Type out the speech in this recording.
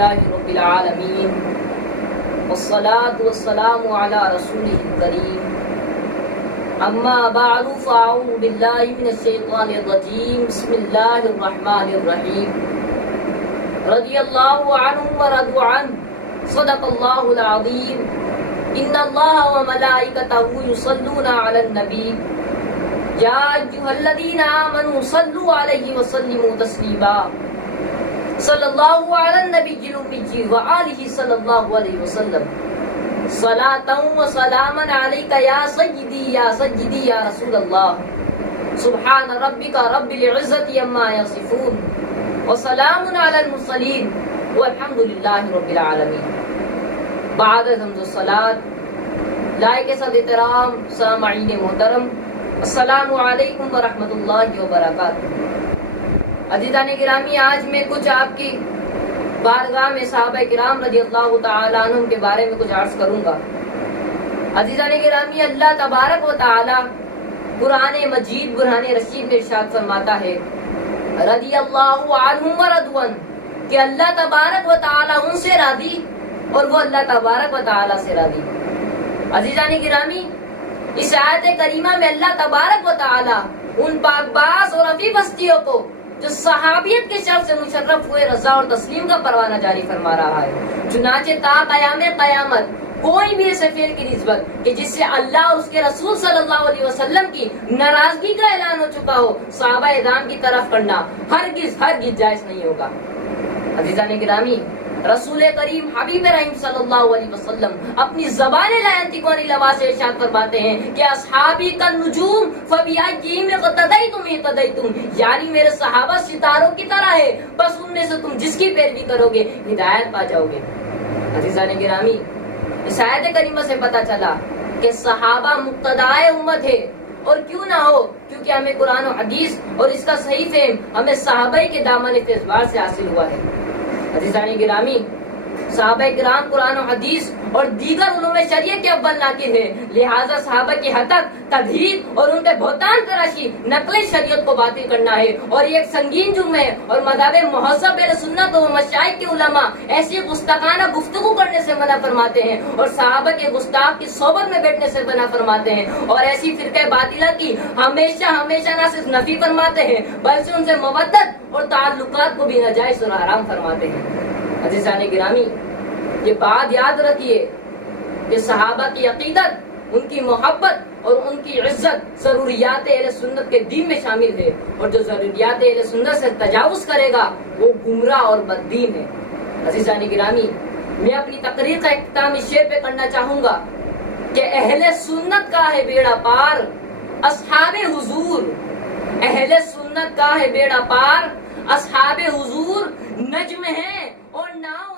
لله رب العالمين والصلاة والسلام على رسوله الكريم اما بعد فاعوذ بالله من الشيطان الرجيم بسم الله الرحمن الرحيم رضي الله عنهم ورضوا عنه صدق الله العظيم ان الله وملائكته يصلون على النبي يا ايها الذين امنوا صلوا عليه وسلموا تسليما صلی اللہ علی النبی الأمی وآلہ صلی اللہ علیہ وسلم صلاۃ و سلاما علیک یا سیدی یا رسول اللہ سبحان ربک رب العزت عما یصفون وسلام علی المرسلین والحمد للہ رب العالمین۔ بعد حمد الصلاۃ، لائق صد احترام سامعین محترم، السلام علیکم ورحمۃ اللہ وبرکاتہ۔ عزیزان گرامی، آج میں کچھ آپ کی بارگاہ میں صحابہ کرام رضی اللہ تعالیٰ عنہم کے بارے میں کچھ عرض کروں گا۔ عزیزان گرامی، اللہ تبارک و تعالیٰ قرآن مجید برہان رشید میں ارشاد فرماتا ہے رضی اللہ عنہم ورضوا عنہ، کہ اللہ تبارک و تعالیٰ ان سے راضی اور وہ اللہ تبارک و تعالیٰ سے راضی۔ عزیزان گرامی، اس آیت کریمہ میں اللہ تبارک و تعالیٰ ان پاک باز اور عفیف ہستیوں کو جو صحابیت کے شرف سے مشرف ہوئے رضا اور تسلیم کا پروانہ جاری فرما رہا ہے۔ چنانچہ تا قیام قیامت کوئی بھی ایسے فعل کی نسبت کہ جس سے اللہ اور اس کے رسول صلی اللہ علیہ وسلم کی ناراضگی کا اعلان ہو چکا ہو، صحابہ اذان کی طرف کرنا ہرگز جائز نہیں ہوگا۔ عزیزان گرامی، رسول کریم حبیب رحیم صلی اللہ علیہ وسلم اپنی زبان لا ينطق عن الهوى سے ارشاد فرماتے ہیں کہ اصحابی کا نجوم فبأيهم اقتديتم اهتديتم، یعنی میرے صحابہ ستاروں کی طرح ہے، بس ان میں سے تم جس کی پیروی کرو گے ہدایت پا جاؤ گے۔ عزیزان گرامی، اس آیت کریمہ سے پتہ چلا کہ صحابہ مقتدائے امت ہے، اور کیوں نہ ہو، کیونکہ ہمیں قرآن و حدیث اور اس کا صحیح فہم ہمیں صحابہ کے دامن فیضبار سے حاصل ہوا ہے۔ عزیزان گرامی، صحابہ کرام قرآن و حدیث اور دیگر علوم شریعت کے اول ناقل ہیں، لہٰذا صحابہ کی حتک تدہیر اور ان کے بہتان تراشی نقل شریعت کو باطل کرنا ہے، اور یہ ایک سنگین جرم ہے، اور مذہب مہذب اہل سنت و مشائخ کے علماء ایسی گستاخانہ گفتگو کرنے سے منع فرماتے ہیں، اور صحابہ کے گستاخ کی صحبت میں بیٹھنے سے منع فرماتے ہیں، اور ایسی فرقہ باطلہ کی ہمیشہ نہ صرف نفی فرماتے ہیں بلکہ ان سے مودت اور تعلقات کو بھی ناجائز اور حرام فرماتے ہیں۔ عزیزان گرامی، یہ بات یاد رکھیے کہ صحابہ کی عقیدت، ان کی محبت اور ان کی عزت ضروریات اہل سنت کے دین میں شامل ہے، اور جو ضروریات اہل سنت سے تجاوز کرے گا وہ گمراہ اور بددین ہے۔ عزیزان گرامی، میں اپنی تقریر کا اختتام اس شعر پہ کرنا چاہوں گا کہ اہل سنت کا ہے بیڑا پار اصحاب حضور، اہل سنت کا ہے بیڑا پار اصحاب حضور، نجم ہیں اور ناؤ